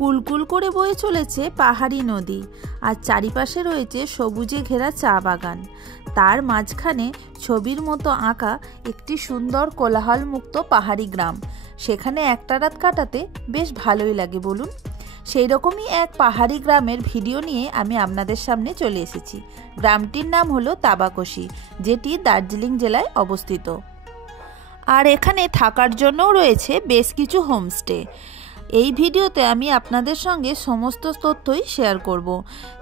কুলকুল করে বয়ে চলেছে পাহাড়ি নদী আর চারিপাশে রয়েছে সবুজে ঘেরা চা বাগান। তার মাঝখানে ছবির মতো আঁকা একটি সুন্দর কোলাহলমুক্ত পাহাড়ি গ্রাম। সেখানে একটা রাত কাটাতে বেশ ভালোই লাগে বলুন। সেই রকমই এক পাহাড়ি গ্রামের ভিডিও নিয়ে আমি আপনাদের সামনে চলে এসেছি। গ্রামটির নাম হলো তাবাকোশি, যেটি দার্জিলিং জেলায় অবস্থিত। আর এখানে থাকার জন্যও রয়েছে বেশ কিছু হোমস্টে। এই ভিডিওতে আমি আপনাদের সঙ্গে সমস্ত তথ্যই শেয়ার করব।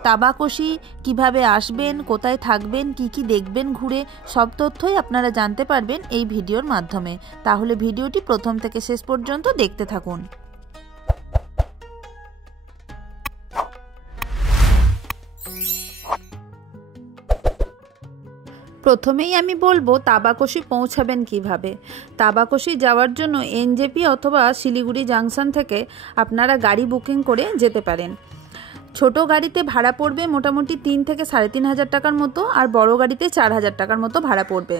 তাবাকোশি কিভাবে আসবেন, কোথায় থাকবেন, কি কি দেখবেন ঘুরে, সব তথ্যই আপনারা জানতে পারবেন এই ভিডিওর মাধ্যমে। তাহলে ভিডিওটি প্রথম থেকে শেষ পর্যন্ত দেখতে থাকুন। প্রথমেই আমি বলবো তাবাকোশি পৌঁছাবেন কিভাবে। তাবাকোশি যাওয়ার জন্য এনজেপি অথবা শিলিগুড়ি জাংশন থেকে আপনারা গাড়ি বুকিং করে যেতে পারেন। ছোট গাড়িতে ভাড়া পড়বে মোটামুটি 3 থেকে 3,500 টাকার মতো, আর বড় গাড়িতে 4,000 টাকার মতো ভাড়া পড়বে।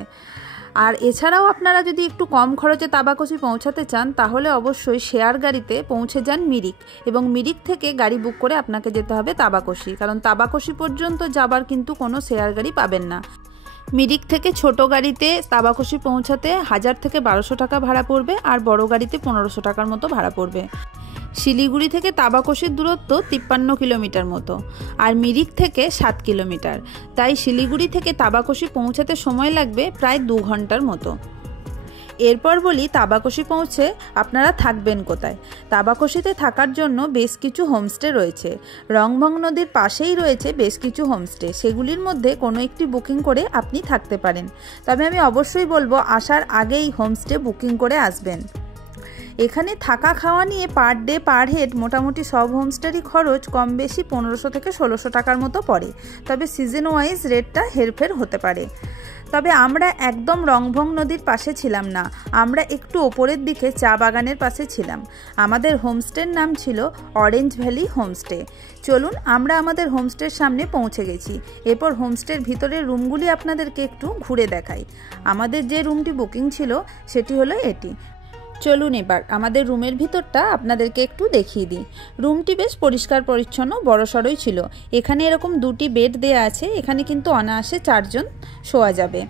আর এছাড়াও আপনারা যদি একটু কম খরচে তাবাকোশি পৌঁছাতে চান তাহলে অবশ্যই শেয়ার গাড়িতে পৌঁছে যান মিরিক, এবং মিরিক থেকে গাড়ি বুক করে আপনাকে যেতে হবে তাবাকোশি, কারণ তাবাকোশি পর্যন্ত যাবার কিন্তু কোনো শেয়ার গাড়ি পাবেন না। মিরিক থেকে ছোট গাড়িতে তাবাকোশি পৌঁছাতে 1000 থেকে 1200 টাকা ভাড়া পড়বে, আর বড় গাড়িতে 1500 টাকার মতো ভাড়া পড়বে। শিলিগুড়ি থেকে তাবাকোশির দূরত্ব 53 কিলোমিটার মতো, আর মিরিক থেকে 7 কিলোমিটার। তাই শিলিগুড়ি থেকে তাবাকোশি পৌঁছাতে সময় লাগবে প্রায় 2 ঘন্টার মতো। এরপর বলি তাবাকোশি পৌঁছে আপনারা থাকবেন কোথায়। তাবাকোশিতে থাকার জন্য বেশ কিছু হোমস্টে রয়েছে। রংভং নদীর পাশেই রয়েছে বেশ কিছু হোমস্টে, সেগুলির মধ্যে কোনো একটি বুকিং করে আপনি থাকতে পারেন। তবে আমি অবশ্যই বলবো আসার আগেই হোমস্টে বুকিং করে আসবেন। এখানে থাকা খাওয়া নিয়ে পার ডে পার হেড মোটামুটি সব হোমস্টেরই খরচ কম বেশি 1500 থেকে 1600 টাকার মতো পড়ে। তবে সিজন ওয়াইজ রেটটা হেরফের হতে পারে। তবে আমরা একদম রংভং নদীর পাশে ছিলাম না, আমরা একটু ওপরের দিকে চা বাগানের পাশে ছিলাম। আমাদের হোমস্টের নাম ছিল অরেঞ্জ ভ্যালি হোমস্টে। চলুন আমরা আমাদের হোমস্টের সামনে পৌঁছে গেছি। এরপর হোমস্টের ভিতরের রুমগুলি আপনাদেরকে একটু ঘুরে দেখাই। আমাদের যে রুমটি বুকিং ছিল সেটি হলো এটি। চলুন এবার আমাদের রুমের ভিতরটা আপনাদেরকে একটু দেখিয়ে দিই। রুমটি বেশ পরিষ্কার পরিচ্ছন্ন, বড়সড়ই ছিল। এখানে এরকম 2টি বেড দেয়া আছে, এখানে কিন্তু অনায়াসে 4 জন শোয়া যাবে।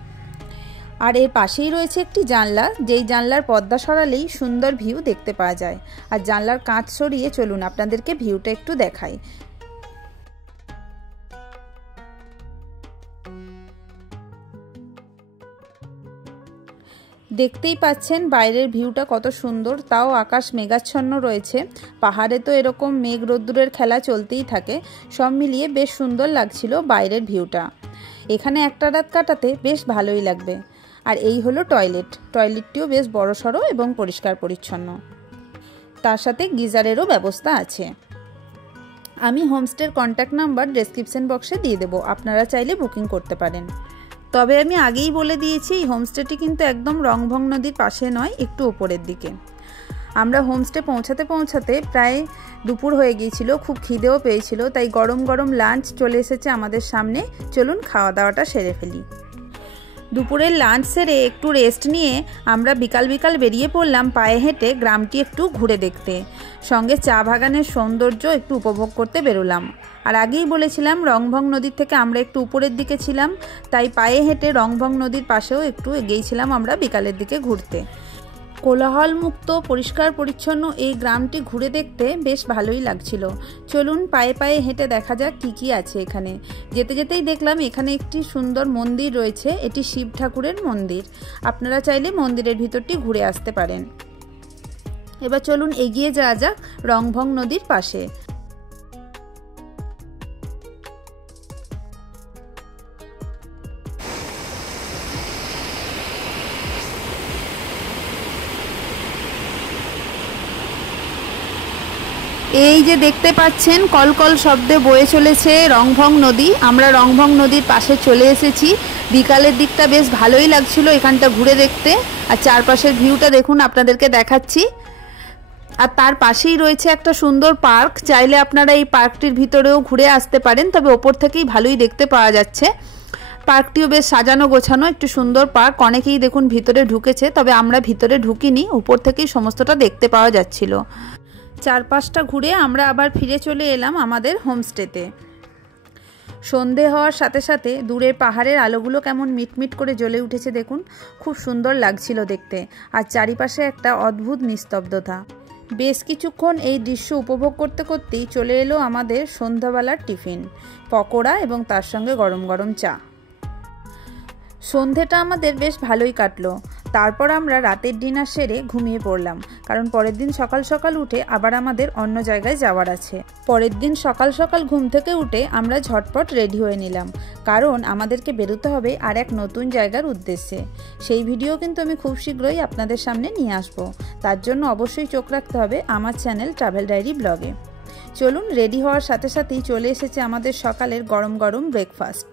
আর এর পাশেই রয়েছে একটি জানলা, যেই জানলার পর্দা সরালেই সুন্দর ভিউ দেখতে পাওয়া যায়। আর জানলার কাঁচ সরিয়ে চলুন আপনাদেরকে ভিউটা একটু দেখাই। দেখতেই পাচ্ছেন বাইরের ভিউটা কত সুন্দর, তাও আকাশ মেঘাচ্ছন্ন রয়েছে। পাহাড়ে তো এরকম মেঘ রোদ্দুরের খেলা চলতেই থাকে। সব মিলিয়ে বেশ সুন্দর লাগছিল বাইরের ভিউটা। এখানে একটা রাত কাটাতে বেশ ভালোই লাগবে। আর এই হলো টয়লেটটিও বেশ বড়সড় এবং পরিষ্কার পরিচ্ছন্ন। তার সাথে গিজারেরও ব্যবস্থা আছে। আমি হোমস্টের কন্ট্যাক্ট নাম্বার ডেসক্রিপশন বক্সে দিয়ে দেবো, আপনারা চাইলে বুকিং করতে পারেন। তবে আমি আগেই বলে দিয়েছি এই হোমস্টেটি কিন্তু একদম রংভং নদীর পাশে নয়, একটু ওপরের দিকে। আমরা হোমস্টে পৌঁছাতে পৌঁছাতে প্রায় দুপুর হয়ে গিয়েছিল, খুব খিদেও পেয়েছিল, তাই গরম গরম লাঞ্চ চলে এসেছে আমাদের সামনে। চলুন খাওয়া দাওয়াটা সেরে ফেলি। দুপুরের লাঞ্চ সেরে একটু রেস্ট নিয়ে আমরা বিকাল বিকাল বেরিয়ে পড়লাম পায়ে হেঁটে গ্রামটি একটু ঘুরে দেখতে। সঙ্গে চা বাগানের সৌন্দর্য একটু উপভোগ করতে বেরোলাম। আর আগেই বলেছিলাম রংভং নদীর থেকে আমরা একটু উপরের দিকে ছিলাম, তাই পায়ে হেঁটে রংভং নদীর পাশেও একটু এগিয়েছিলাম আমরা বিকালের দিকে ঘুরতে। কোলাহলমুক্ত পরিষ্কার পরিচ্ছন্ন এই গ্রামটি ঘুরে দেখতে বেশ ভালোই লাগছিল। চলুন পায়ে পায়ে হেঁটে দেখা যাক কী কী আছে এখানে। যেতে যেতেই দেখলাম এখানে একটি সুন্দর মন্দির রয়েছে, এটি শিব ঠাকুরের মন্দির। আপনারা চাইলে মন্দিরের ভিতরটি ঘুরে আসতে পারেন। এবার চলুন এগিয়ে যাওয়া যাক রংভং নদীর পাশে। এই যে দেখতে পাচ্ছেন কলকল শব্দে বয়ে চলেছে রংভং নদী। আমরা রংভং নদীর পাশে চলে এসেছি। বিকালের দিকটা বেশ ভালোই লাগছিল এখানটা ঘুরে দেখতে। আর চারপাশের ভিউটা দেখুন, আপনাদেরকে দেখাচ্ছি। আর তার পাশেই রয়েছে একটা সুন্দর পার্ক, চাইলে আপনারা এই পার্কটির ভিতরেও ঘুরে আসতে পারেন। তবে ওপর থেকেই ভালোই দেখতে পাওয়া যাচ্ছে। পার্কটিও বেশ সাজানো গোছানো, একটু সুন্দর পার্ক। অনেকেই দেখুন ভিতরে ঢুকেছে, তবে আমরা ভিতরে ঢুকিনি, উপর থেকেই সমস্তটা দেখতে পাওয়া যাচ্ছিল। চারপাশটা ঘুরে আমরা আবার ফিরে চলে এলাম আমাদের হোমস্টেতে। সন্ধে হওয়ার সাথে সাথে দূরের পাহাড়ের আলোগুলো কেমন মিটমিট করে জ্বলে উঠেছে দেখুন, খুব সুন্দর লাগছিল দেখতে। আর চারিপাশে একটা অদ্ভুত নিস্তব্ধতা। বেশ কিছুক্ষণ এই দৃশ্য উপভোগ করতে করতেই চলে এলো আমাদের সন্ধ্যাবেলার টিফিন, পকোড়া এবং তার সঙ্গে গরম গরম চা। সন্ধেটা আমাদের বেশ ভালোই কাটলো। তারপর আমরা রাতের ডিনার সেরে ঘুমিয়ে পড়লাম, কারণ পরের দিন সকাল সকাল উঠে আবার আমাদের অন্য জায়গায় যাওয়ার আছে। পরের দিন সকাল সকাল ঘুম থেকে উঠে আমরা ঝটপট রেডি হয়ে নিলাম, কারণ আমাদেরকে বেরোতে হবে আর এক নতুন জায়গার উদ্দেশ্যে। সেই ভিডিও কিন্তু আমি খুব শীঘ্রই আপনাদের সামনে নিয়ে আসবো। তার জন্য অবশ্যই চোখ রাখতে হবে আমার চ্যানেল ট্রাভেল ডায়েরি ব্লগে। চলুন, রেডি হওয়ার সাথে সাথেই চলে এসেছে আমাদের সকালের গরম গরম ব্রেকফাস্ট।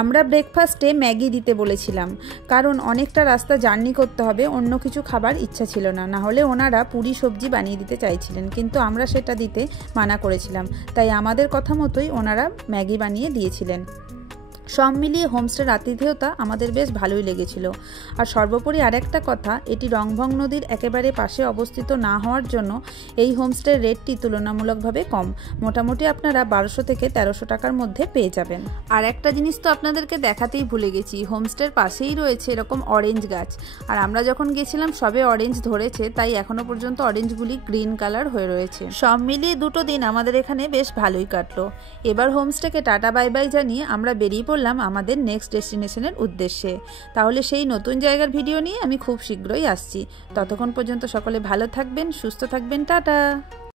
আমরা ব্রেকফাস্টে ম্যাগি দিতে বলেছিলাম, কারণ অনেকটা রাস্তা জার্নি করতে হবে, অন্য কিছু খাবার ইচ্ছা ছিল না। না হলে ওনারা পুরি সবজি বানিয়ে দিতে চাইছিলেন, কিন্তু আমরা সেটা দিতে মানা করেছিলাম, তাই আমাদের কথা মতোই ওনারা ম্যাগি বানিয়ে দিয়েছিলেন। সব মিলিয়ে হোমস্টের আতিথেয়তা আমাদের বেশ ভালোই লেগেছিল। আর সর্বোপরি আরেকটা কথা, এটি রংভং নদীর একেবারে পাশে অবস্থিত না হওয়ার জন্য এই হোমস্টের রেটটি তুলনামূলকভাবে কম। মোটামুটি আপনারা 1200 থেকে 1300 টাকার মধ্যে পেয়ে যাবেন। আর একটা জিনিস তো আপনাদেরকে দেখাতেই ভুলে গেছি, হোমস্টের পাশেই রয়েছে এরকম অরেঞ্জ গাছ। আর আমরা যখন গেছিলাম সবে অরেঞ্জ ধরেছে, তাই এখনো পর্যন্ত অরেঞ্জগুলি গ্রিন কালার হয়ে রয়েছে। সব মিলিয়ে দুটো দিন আমাদের এখানে বেশ ভালোই কাটলো। এবার হোমস্টেকে টাটা বাই বাই জানিয়ে আমরা বেরিয়ে পড়লাম আমাদের নেক্সট ডেস্টিনেশনের উদ্দেশ্যে। তাহলে সেই নতুন জায়গার ভিডিও নিয়ে আমি খুব শীঘ্রই আসছি। ততক্ষণ পর্যন্ত সকলে ভালো থাকবেন, সুস্থ থাকবেন, টাটা।